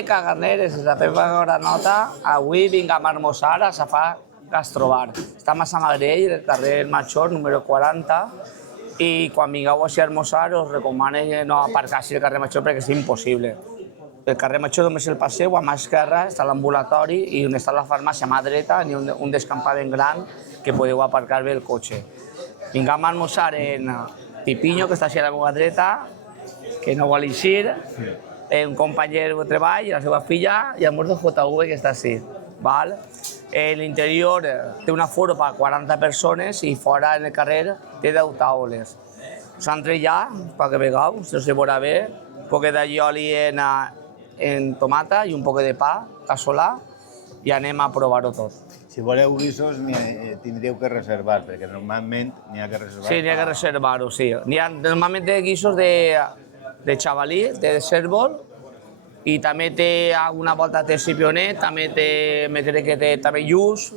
Meca, Garneres, la Pepa Granota, avui vinc a almoçar a Safà Gastrobar. Està a Massamagrell, el carrer Major, número 40, i quan vingueu així a almoçar us recomano no aparcar així al carrer Major perquè és impossible. El carrer Major només el passeu, a mà esquerra està l'ambulatori i on està la farmàcia a mà dreta hi ha un descampament gran que podeu aparcar bé el cotxe. Vinguem a almoçar en Pipiño, que està així a la meva dreta, que no vol eixir, un company de treball, la seva filla, i el Almuerzo JV, que està així. L'interior té un aforo per 40 persones i fora en el carrer té 10 taules. S'entra ja, perquè vegeu, si no se veurà bé, un poc d'allioli en tomata i un poc de pa, casolà, i anem a provar-ho tot. Si voleu guisos, tindríeu que reservar, perquè normalment n'hi ha que reservar. Sí, n'hi ha que reservar-ho, sí. N'hi ha normalment guisos de xavalí, de cérvol, i també té alguna volta té cipionet, també té, me crec que té també lluç,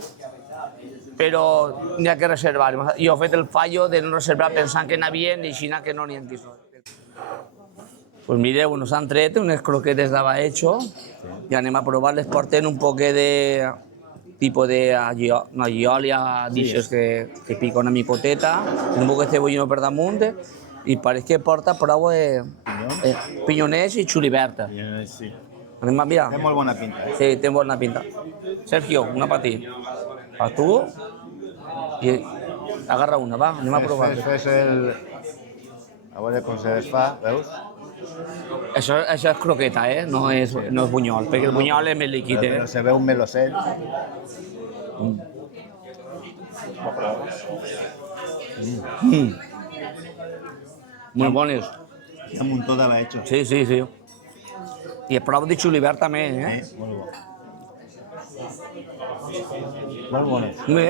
però n'hi ha que reservar. Jo he fet el fallo de no reservar pensant que n'hi havia i així que no n'hi ha guisos. Pues mireu, nos han tret unes croquetes d'Abahecho i anem a provar-les. Porten un poc de tipus d'allioli, d'aixòs que pica una micoteta, un poc de cebollino per damunt, i pareix que porta prou pinyoners i xuliberta. Sí. Anem a mirar? Té molt bona pinta. Sí, té bona pinta. Sergio, una per ti. Per tu. I agarra una, va, anem a provar. Fes el... A veure com se desfà, veus? Això és croqueta, no és bunyol, perquè el bunyol és més líquid. Però se veu un melocet. Molt bones. Hi ha un muntó d'Abahecho. Sí, sí, sí. I el prou de xulivert també, Molt bo. Molt bones. Bé.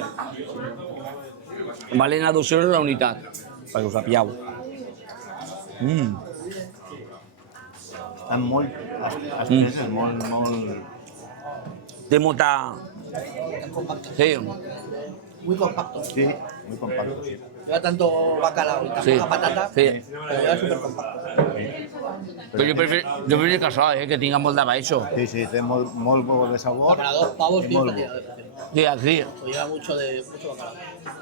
Valen a 2 euros la unitat, perquè us sapigueu. Estan molt espeses, molt... Té molta... Sí, Muy compacto. Sí, muy compacto. Lleva tanto bacalao y tanta patata, sí. pero lleva súper compacto. Però jo prefiero casar, que tinga molt d'Abahecho. Sí, sí, té molt bo de sabor. Para 2 pavos, Muy tío, bueno. Sí, aquí. lleva mucho bacalao.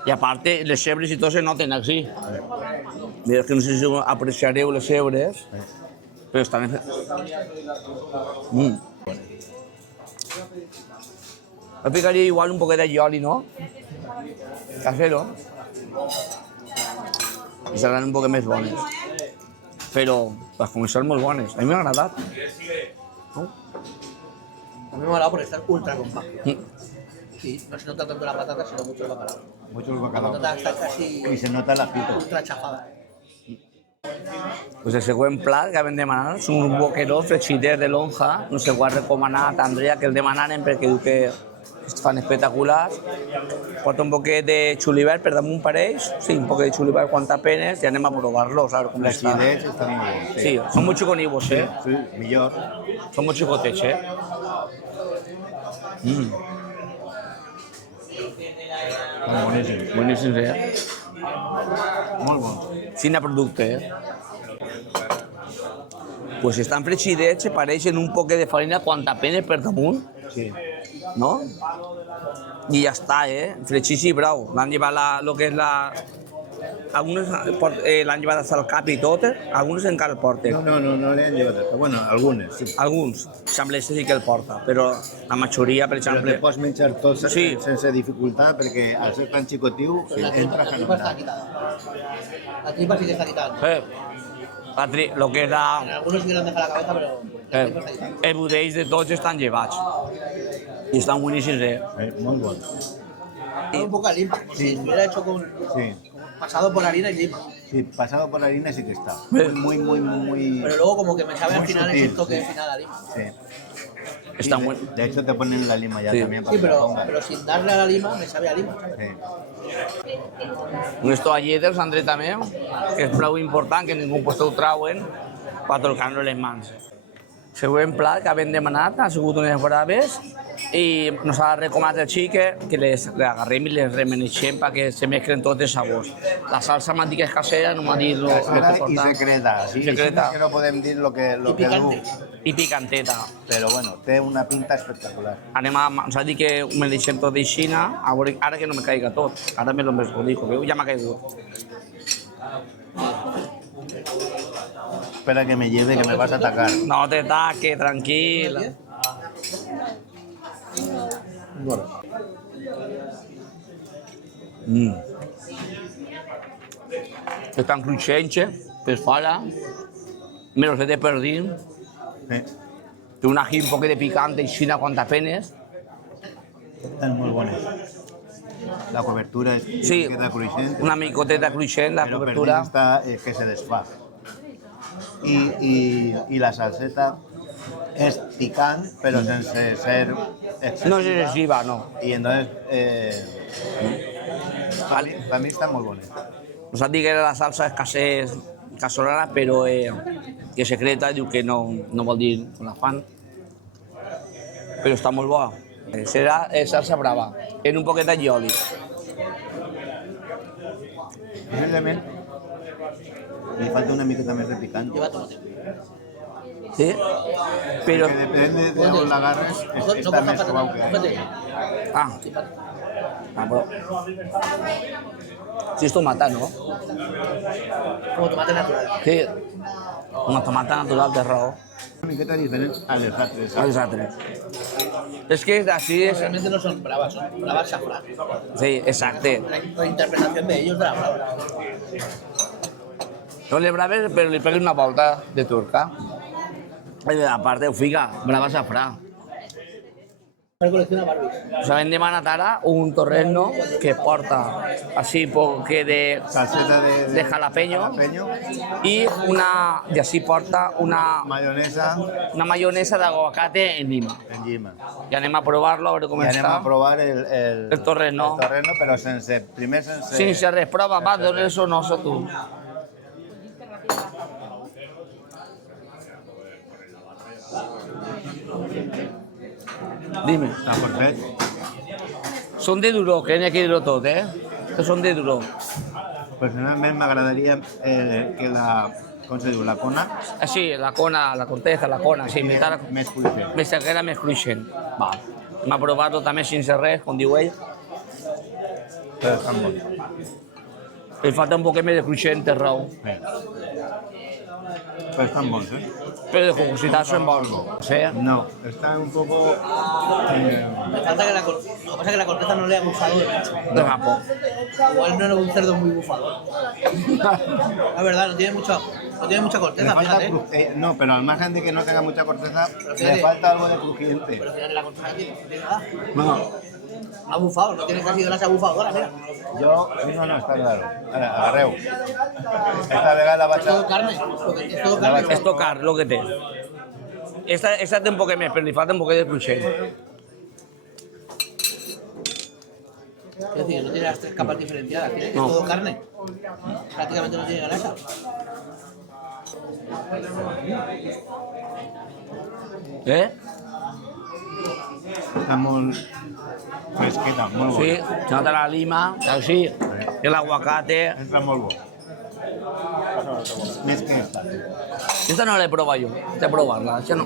Y aparte, les cebres y todo se noten así. Mira, que no sé si apreciareu les cebres, però estan... Me picaria igual un poquet de allioli, ¿no? Casero. I seran un poc més bones. Però les comics són molt bones. A mi m'ha agradat. A mí me ha molado por estar ultra compacto. Sí, no se nota tanto la patata, sino mucho el bacalao. Mucho el La bacalao. patata está casi Y se nota la pita. ultra chafada. Pues el següent plat que vam demanar són un boqueró fregiter de lonja. No sé quan recomanat a Andrea que el demanaren perquè diu que es fan espectaculars. Porta un poquet de xulivert per damunt pareix, sí, un poquet de xulivert quan t'apenes i anem a provar-los, a veure com Les està. xilets estan molt bons. Sí, són molt xiconivos, Sí, millor. Són molt xicotets, Estan boníssims. Boníssims, Molt bons. Quin producte, Pues estan fregidets, se pareixen un poquet de farina quan t'apenes per damunt, Sí. ¿no? Y ya está, Frechis y bravo. L'han llevat lo que és la... Algunos l'han llevat hasta el cap i tot, alguns encara el porten. No li han llevat. Bueno, algunes. Sí. Alguns, sembla que sí que el porta, però la majoria, per Però exemple... te pots menjar tot Sí. sense dificultat perquè al ser tan xicotiu entra La tripa está fenomenal. quitada. La tripa sí que está quitada. Patri, lo que és la... En algunos sí que le han dejado la cabeza, pero la tripa está quitada. Els budells de tots estan llevats. I estan boníssims, Molt bon. Un poco a lima. Si hubiera hecho con Sí. pasado por harina y lima. Sí, pasado por la harina sí que está. Bé. Muy... Pero luego como que me sabe al Muy final sutil, ese toque sí. final a lima. Sí. Estan Sí, buenos. de hecho te ponen la lima ya Sí. también para Sí, que la pongas. pero sin darle a la lima me sabe a lima. Sí. Unes toalletes, André, també, que és prou important, que ningú pues, ho trauen per tocar-nos les mans. Següent plat que havem demanat ha sigut unes braves y nos ha recomendado el chique que le agarrem y les remeneixem para que se mezclen tots els sabors. La salsa m'ha dit que és casera, no m'ha dit lo Casera que y porta. secreta. Sí, Secreta. sí que no podem dir lo que du, I picanteta. però bueno, té una pinta espectacular. Ens ha dit que me deixem tot d'eixina, a veure, ara que no me caiga tot. Ara me lo dijo, que ja m'ha caigut. Espera que me lleve, que me vas a atacar. No te taques, tranquila. Bueno, Estan cruixents, per fora. Me los he de perdir. Sí. Té un ají un poc de picante, aixina quan t'apenes. Están muy buenos. La cobertura es Sí, queda cruixent, una micoteta cruixent, la pero cobertura. perdín está que se desfà. Y la salseta es picante, pero sense ser excesiva. No és excessiva, no. Y entonces, para mí está muy bueno. Ens han dit que la salsa és casolana, però que secreta, diu que no vol dir on la fan. Però està molt bona. Serà salsa brava, en un poquet d'oli. Posiblement li falta una miqueta més de picante. lleva tomate. Sí? Però... Que depende de on l'agarres, està més suau que Fíjate, Ah, però... Sí, és tomata, no? como tomate natural. Sí, una tomata natural de raó. una miqueta diferent a les altres. A les altres. És que així és... Realmente no son bravas safrán. Sí, exacte. La interpretación de ellos de la brava. No le braves, però li pegues una volta de turca. I a part ho fica, brava safrà. Para coleccionar Barbies. Us hem demanat ara un torreno que porta així poc de Salseta de jalapeño jalapeño, i així porta una mayonesa d'aguacate en lima. en llima. I anem a provar-lo, a veure com I anem està. a provar El torreno. El torreno, però primer sense... Sense res, prova, va, dona el sonoso tu. Dime. Està perfecte. Són de duró, que n'hi ha que dir-ho tot, Que són de duró. Personalment m'agradaria que la... Com se diu? La cona Així, la cona, la corteza, la cona, sí, més cruixent. més sequera, més cruixent. Va. Anem a provar-ho també sense res, com diu ell. Però estan bons. Li falta un poquet més de cruixent, té raó. Sí. Però estan bons, Però de jugositat són bons. Sí. No, están un poco... Me falta que lo que pasa es que la corteza no le ha bufado de mucho. De Japó. Igual no era un cerdo muy bufador. La verdad, no tiene mucha Le corteza, falta fíjate. no, pero al margen de que no tenga mucha corteza, Pero le fíjate. falta algo de crujiente. Pero fíjate, la corteza aquí no tiene nada. No, Ha bufado, no tiene casi grasa bufadora, mira. no, està claro. Ara, agarreu. Esta vegada vaig Es todo a... carne, porque es todo carne. És tocar, el que té. Esta té un poquet més, però li falta un poquet de cruixent. Es decir, no tiene las tres capas diferenciadas, tiene, No. es todo carne. Prácticamente no tiene grasa. Està molt fresqueta, molt Sí, bona. se nota la lima, així, el aguacate. Entra molt bo. Més que esta. Esta no l'he provat jo, he de provar-la, això no.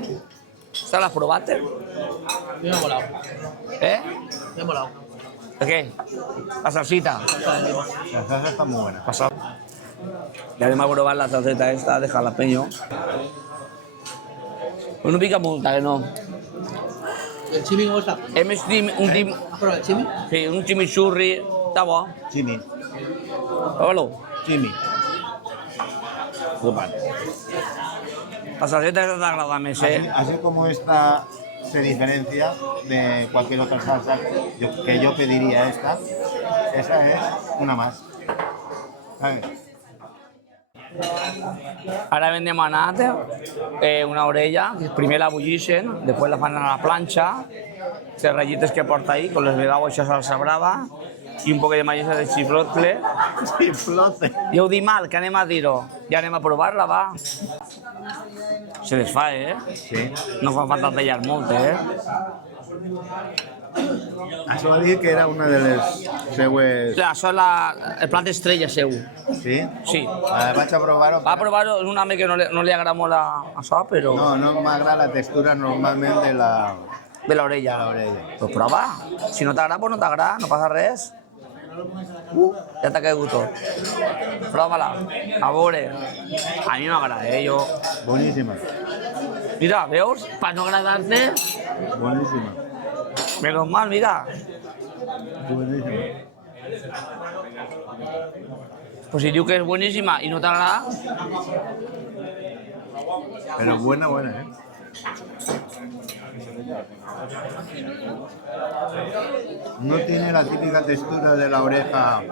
Esta l'has provat? Me ha molado, me ha molado. Què? La salsita. La salsa està molt bona. Pasado. Ya anem a probar la salseta esta de jalapeño. Pues no pica multa, que no. ¿El chimi cómo está? Hem estim, ¿Has probado el chimi? sí, un chimichurri, està bo. Chimi, Prova-lo. chimi. Super. La salseta esta t'agrada més, Así como esta se diferencia de cualquier otra salsa que yo pediría esta, esa es una más. ¿Sabes? Ara hem demanat una orella, que primer la bullixen, després la fan a la planxa, les ratllites que porta ahí, con les vedau això salsa brava, i un poc de mayonesa de xiflotle. Chiflote. Ja ho dic mal, que anem a dir-ho. Ja anem a provar-la, va. Se desfà, Sí. No fa falta tallar molt, Això va dir que era una de les seues... Això és el plat estrella seu. Sí? Sí. Vaig a provar-ho. Va provar-ho, és un home que no li agrada molt això, però... No m'agrada la textura normalment de la... De l'orella. Pues prova. Si no t'agrada, pues no t'agrada, no passa res. Ja t'ha caigut tot. Prova-la. A veure. A mi m'agrada, jo... Boníssima. Mira, veus? Per no agradar-te, Boníssima. menos mal, mira. Boníssima. Pues si diu que és boníssima i no t'agrada, Pero buena, ¿eh? No tiene la típica textura de la oreja.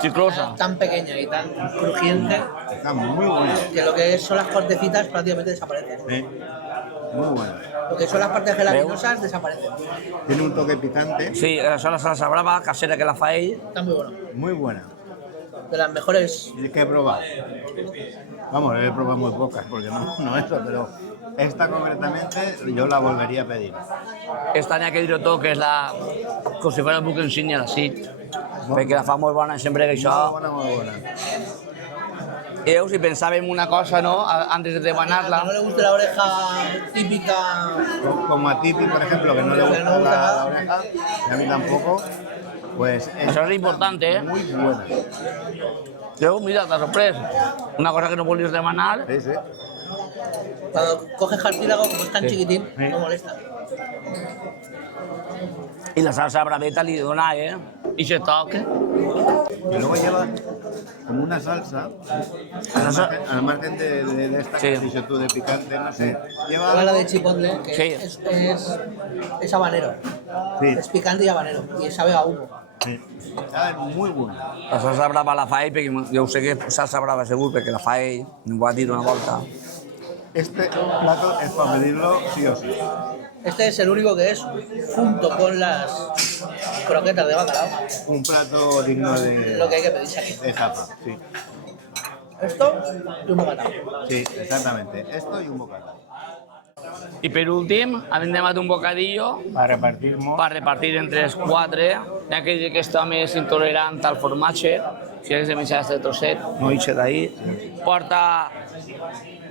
chiclosa. Tan pequeña y tan crujiente Está muy buena. que lo que son las cortecitas prácticamente desaparecen. Sí. Muy buena. Lo que son las partes gelatinosas desaparecen. Tiene un toque picante. Sí, això és la salsa brava, casera que la fa ell. Está muy bueno. Muy buena. De las mejores. Y que he probado. Vamos, he probado muy pocas porque no eso, pero esta concretamente yo la volvería a pedir. Esta n'hi ha que dir-ho tot, que és la... com si fos el buc insígnia de Sid. Perquè la fa molt bona, sempre que això... Muy buena. Eu, si pensàvem una cosa, no?, antes de Que demanar-la, no le guste la oreja típica. Como a Tipi, por ejemplo, que no le gusta la oreja, y a mí tampoco, pues es això és important, muy buena. Jo, mira, t'ha sorprès. Una cosa que no volies demanar, Sí, sí. Cuando coges cartílago, como es tan Sí. chiquitín, Sí. no molesta. i la salsa braveta li dona, i se toque. Y luego lleva como una salsa, al margen de esta Sí. que has dicho tú de picante, no sé. Lleva Lleva la algo- de chipotle, que Sí. es habanero. Sí, Es picante y habanero. Y sabe a humo. sí. Sabe muy buena. La salsa brava la fa ell, perquè jo ho sé que és salsa brava segur, perquè la fa ell, m'ho ha dit una volta. Este plato es para pedirlo sí o sí. Este es el único que es junto con las croquetas de bacalao. Un plato digno de, Lo que hay que pedirse aquí. de japa, sí. Esto y un bocata. Sí, exactamente. Esto y un bocata. I per últim, hem demanat un bocadillo Para repartir per repartir entre els quatre. Hi ha que dir que aquest home és intolerant al formatge, si hagués de menjar aquest trosset, no hi serà ahí. Porta,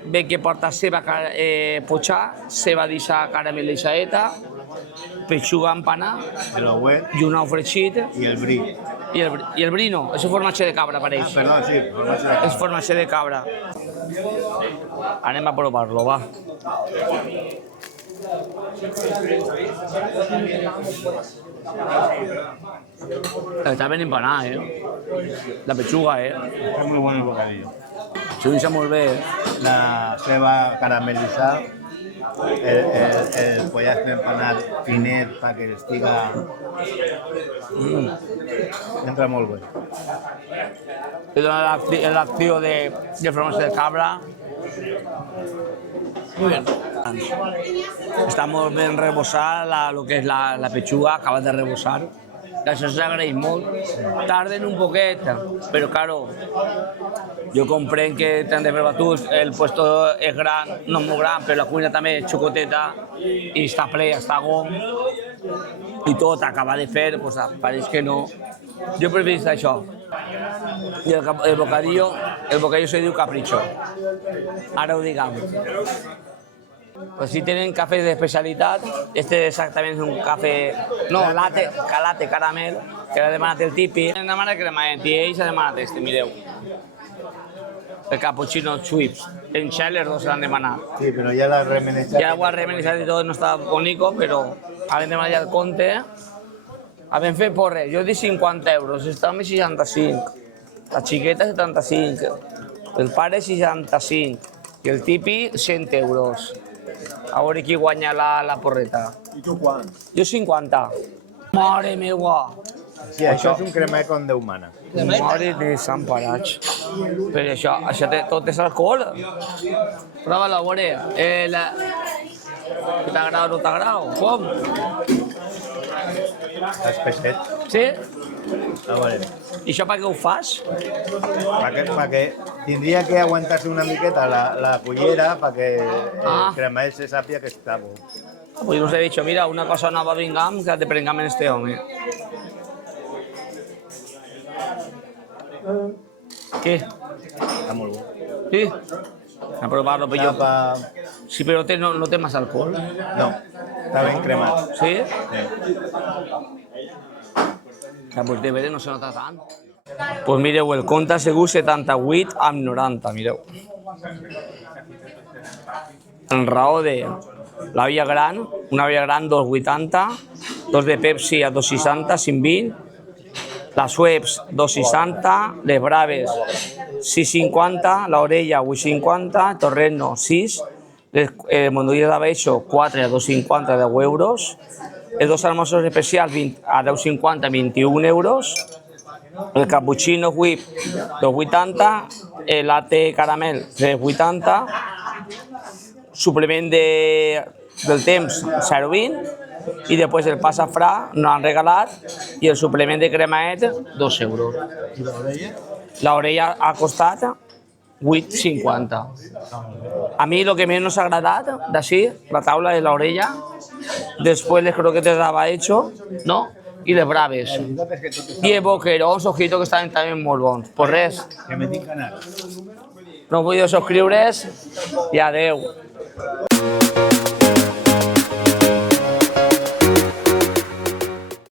ve que porta ceba potxà, ceba d'eixa caramelitzadeta, pechuga empanada de lo wet i un ou fregit y el brie. i el brie no, és formatge de cabra, Ah, pareix. perdón, sí, formatge de És formatge de cabra. Anem a provar-lo, va. Està ben empanada, La pechuga, Está muy bueno el bocadillo. S'ho deixa molt bé, La ceba caramelizada, el pollastre empanat finet para que estiga... Entra molt bé. Li dona l'acció del formatge de cabra. Muy bien. Està molt ben rebossada, lo que és la pechuga, acaba de rebossar. Això s'agraeix molt. Tarden un poquet, però claro, jo comprenc que t'han de provar tu, el puesto és gran, no molt gran, però la cuina també és xocoteta i està ple, està gom i tot acaba de fer, pues pareix que no. Jo preferís això. I el bocadillo se diu capricho. Ara ho diguem. Pues si tienen café de especialitat, este exactament és un cafè, no, latte caramel, que l'ha demanat el Tipi. Hem demanat cremant i ells ha demanat este, mireu. El cappuccino Schweppes. En Shell els dos l'han demanat. Sí, pero ya la remenechada... Ja ho ha remenjat i tot, no està bonico, però havem demanat ja el compte. Havem fet por res, jo he dit 50 euros, està amb 65. La xiqueta 75, el pare 65 i el Tipi 100 euros. A veure qui guanya la porreta. I tu quant? Jo 50. Mare meua! Sí, això és un cremet con Déu mana. Mare de Sant Parats. Però això tot és alcohol. Prova-la, a veure. T'agrada o no t'agrada? Com? Espesset. Sí? A veure, I això per què ho fas? perquè tindria que aguantar-se una miqueta la cullera perquè el Ah. cremet se sàpia que està bo. Pues nos he dicho, mira, una cosa nova vingam, que te prengam en este hombre. ¿Qué? Está muy bueno. ¿Sí? A probarlo, pero yo... Tapa... Sí, pero no te más alcohol. No, está bien cremado. ¿Sí? Sí. Pues de veres no se nota tant. Pues mireu, el compte ha sigut 78 amb 90, mireu. En raó de la via gran, una via gran 2,80, dos de Pepsi a 2,60, 120, les Schweppes 2,60, les Braves 6,50, l'Orella 8,50, Torreno 6, el Mondolí de Beixo 4 a 2,50, 10 euros, els dos almoços especials a 10,50, 21 euros, el cappuccino whip 2,80, el latte caramel 3,80, suplement del temps 0,20 i després el pa safrà no han regalat i el suplement de cremaet 2 euros. ¿Y la orella? L'orella ha costat 8,50. A mi el que menos ha agradat d'ací, la taula de l'orella, després les croquetes de baixo, no? I les braves. I els boquerons, ojito, que estaven també molt bons. Pues res, Que me tinc ganas. no us podeu subscriure's i adeu.